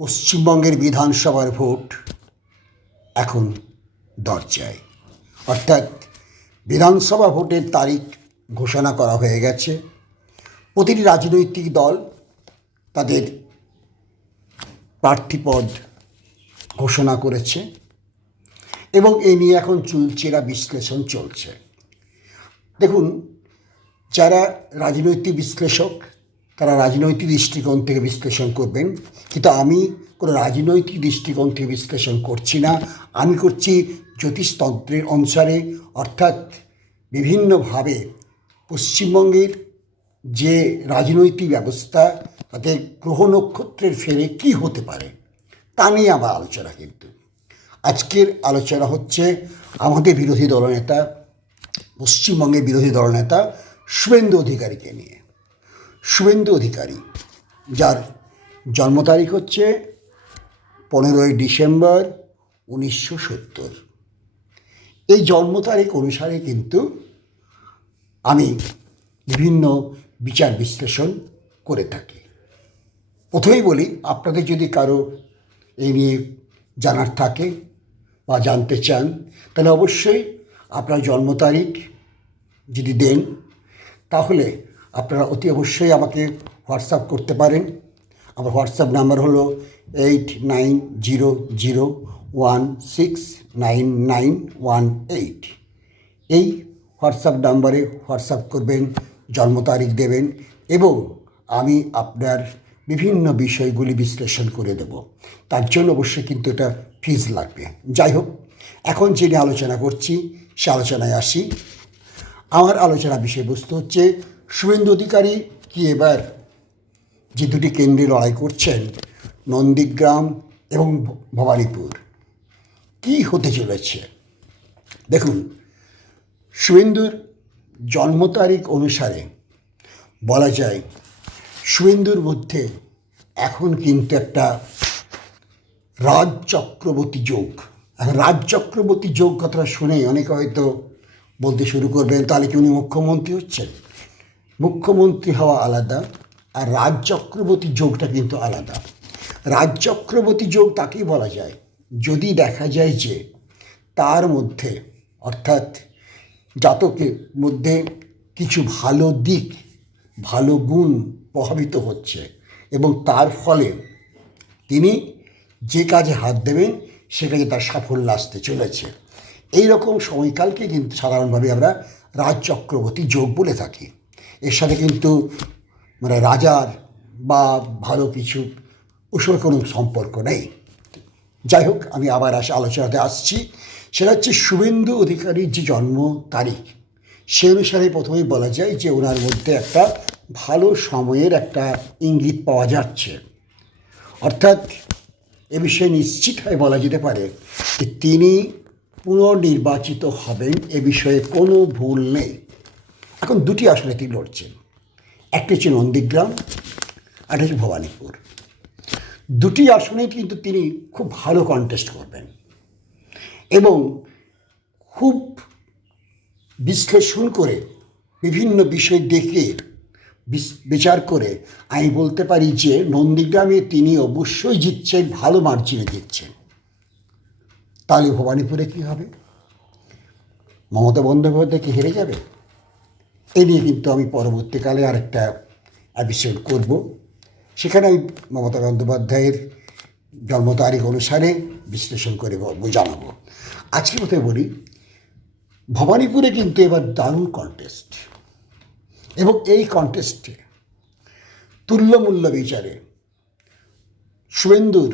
পশ্চিমবঙ্গের বিধানসভার ভোট এখন দরজায়, অর্থাৎ বিধানসভা ভোটের তারিখ ঘোষণা করা হয়ে গেছে। প্রতিটি রাজনৈতিক দল তাদের প্রার্থীপদ ঘোষণা করেছে এবং এ নিয়ে এখন চুলচেরা বিশ্লেষণ চলছে। দেখুন, যারা রাজনৈতিক বিশ্লেষক তারা রাজনৈতিক দৃষ্টিকোণ থেকে বিশ্লেষণ করবেন, কিন্তু আমি কোনো রাজনৈতিক দৃষ্টিকোণ থেকে বিশ্লেষণ করছি না। আমি করছি জ্যোতিষতন্ত্রের অনুসারে, অর্থাৎ বিভিন্নভাবে পশ্চিমবঙ্গের যে রাজনৈতিক ব্যবস্থা তাতে গ্রহ নক্ষত্রের ফেরে কী হতে পারে তা নিয়ে আমার আলোচনা। কিন্তু আজকের আলোচনা হচ্ছে আমাদের বিরোধী দলনেতা, পশ্চিমবঙ্গের বিরোধী দলনেতা শুভেন্দু অধিকারীকে নিয়ে। শুভেন্দু অধিকারী, যার জন্ম তারিখ হচ্ছে 15ই ডিসেম্বর 1970, এই জন্ম তারিখ অনুসারে কিন্তু আমি বিভিন্ন বিচার বিশ্লেষণ করে থাকি। প্রথমেই বলি, আপনাদের যদি কারো এই নিয়ে জানার থাকে বা জানতে চান তাহলে অবশ্যই আপনার জন্ম তারিখ যদি দেন তাহলে আপনারা অতি অবশ্যই আমাকে হোয়াটসঅ্যাপ করতে পারেন। আমার হোয়াটসঅ্যাপ নাম্বার হলো 8900169918। এই হোয়াটসঅ্যাপ নাম্বারে হোয়াটসঅ্যাপ করবেন, জন্ম তারিখ দেবেন এবং আমি আপনার বিভিন্ন বিষয়গুলি বিশ্লেষণ করে দেব। তার জন্য অবশ্যই কিন্তু এটা ফিজ লাগবে। যাই হোক, এখন যে নিয়ে আলোচনা করছি সে আলোচনায় আসি। আমার আলোচনা বিষয়বস্তু হচ্ছে শুভেন্দু অধিকারী কি এবার যে দুটি কেন্দ্রে লড়াই করছেন, নন্দীগ্রাম এবং ভবানীপুর, কি হতে চলেছে। দেখুন, শুভেন্দুর জন্ম তারিখ অনুসারে বলা যায় শুভেন্দুর মধ্যে এখন কিন্তু একটা রাজ চক্রবর্তী যোগ। রাজ চক্রবর্তী যোগ কথাটা শুনে অনেকে হয়তো বলতে শুরু করবেন, তাহলে কি উনি মুখ্যমন্ত্রী হচ্ছেন? মুখ্যমন্ত্রী হওয়া আলাদা আর রাজ চক্রবর্তী যোগটা কিন্তু আলাদা। রাজ চক্রবর্তী যোগ তাকেই বলা যায় যদি দেখা যায় যে তার মধ্যে, অর্থাৎ জাতকের মধ্যে কিছু ভালো দিক, ভালো গুণ প্রভাবিত হচ্ছে এবং তার ফলে তিনি যে কাজে হাত দেবেন সে কাজে তার সাফল্য আসতে চলেছে। এই রকম সময়কালকে কিন্তু সাধারণভাবে আমরা রাজ চক্রবর্তী যোগ বলে থাকি। এর সাথে কিন্তু রাজার বা ভালো কিছু ওসব কোনো সম্পর্ক নেই। যাই হোক, আমি আবার আলোচনাতে আসছি। সেটা হচ্ছে শুভেন্দু অধিকারীর যে জন্ম তারিখ, সে অনুসারে প্রথমেই বলা যায় যে ওনার মধ্যে একটা ভালো সময়ের একটা ইঙ্গিত পাওয়া যাচ্ছে। অর্থাৎ এ বিষয়ে নিশ্চিতভাবে বলা যেতে পারে যে তিনি পুনর্নির্বাচিত হবেন, এ বিষয়ে কোনো ভুল নেই। এখন দুটি আসনে তিনি লড়ছেন, একটা হচ্ছে নন্দীগ্রাম, একটা হচ্ছে ভবানীপুর। দুটি আসনেই কিন্তু তিনি খুব ভালো কন্টেস্ট করবেন এবং খুব বিশ্লেষণ করে বিভিন্ন বিষয় দেখে বিচার করে আমি বলতে পারি যে নন্দীগ্রামে তিনি অবশ্যই জিতছেন, ভালো মার্জিনে জিতছেন। তাহলে ভবানীপুরে কী হবে? মমতা বন্দ্যোপাধ্যায় কি হেরে যাবে? এ নিয়ে কিন্তু আমি পরবর্তীকালে আরেকটা এপিসোড করব, সেখানে আমি মমতা বন্দ্যোপাধ্যায়ের জন্ম তারিখ অনুসারে বিশ্লেষণ করে জানাবো। আজকের মতো বলি, ভবানীপুরে কিন্তু এবার দারুণ কন্টেস্ট এবং এই কন্টেস্টে তুল্যমূল্য বিচারে শুভেন্দুর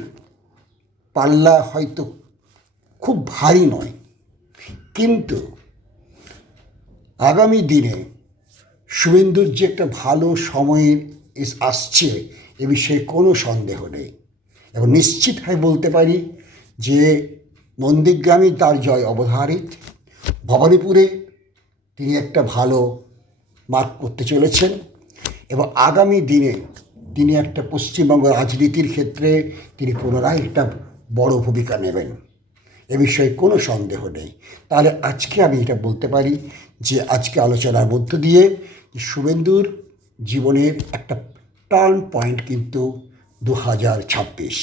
পাল্লা হয়তো খুব ভারী নয়, কিন্তু আগামী দিনে শুভেন্দুর যে একটা ভালো সময়ের আসছে এ বিষয়ে কোনো সন্দেহ নেই এবং নিশ্চিতভাবে বলতে পারি যে নন্দীগ্রামে তার জয় অবধারিত। ভবানীপুরে তিনি একটা ভালো মার্ক করতে চলেছেন এবং আগামী দিনে তিনি একটা পশ্চিমবঙ্গ রাজনীতির ক্ষেত্রে তিনি পুনরায় একটা বড় ভূমিকা নেবেন, এ বিষয়ে কোনো সন্দেহ নেই। তাহলে আজকে আমি এটা বলতে পারি যে আজকে আলোচনার মধ্য দিয়ে শুভেন্দুর জীবনের একটা টার্ন পয়েন্ট কিন্তু 2026।